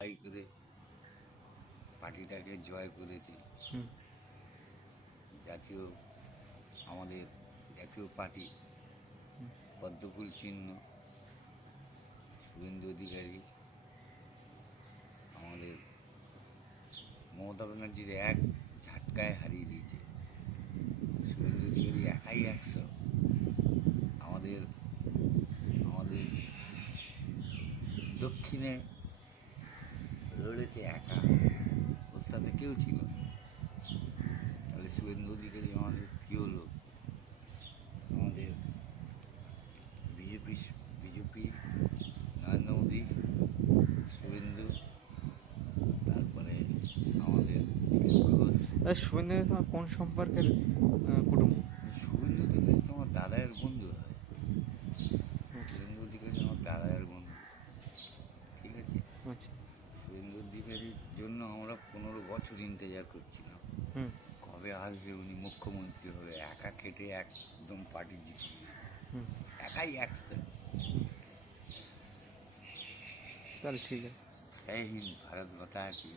লড়াই করে পার্টিটাকে জয় করেছি। জাতীয় আমাদের জাতীয় পার্টি পদ্মফুল চিহ্ন শুভেন্দু অধিকারী আমাদের মমতা ব্যানার্জির এক ঝাটকায় হারিয়ে দিয়েছে। শুভেন্দু অধিকারী একাই 100। আমাদের আমাদের দক্ষিণে লড়েছে একা, ওর সাথে কেউ ছিল না। তাহলে শুভেন্দু অধিকারী আমাদের প্রিয় লোক। আমাদের বিজেপি নরেন্দ্র মোদী, শুভেন্দু, তারপরে আমাদের ঘোষ। শুভেন্দু তোমার কোন সম্পর্কের কুটুম্ব? শুভেন্দু অধিকারী তোমার দাদায়ের বন্ধু হয়। শুভেন্দু অধিকারী আমার দাদায়ের বন্ধু, ঠিক আছে। আচ্ছা। শুভেন্দু অধিকারীর জন্য আমরা 15 বছর ইন্তজার করছিলাম, কবে আসবে উনি মুখ্যমন্ত্রী হবে। একা খেটে একদম পার্টি জিতিয়ে একাই 100। তাহলে ঠিক আছে। জয় হিন্দ, ভারত মাতা কি।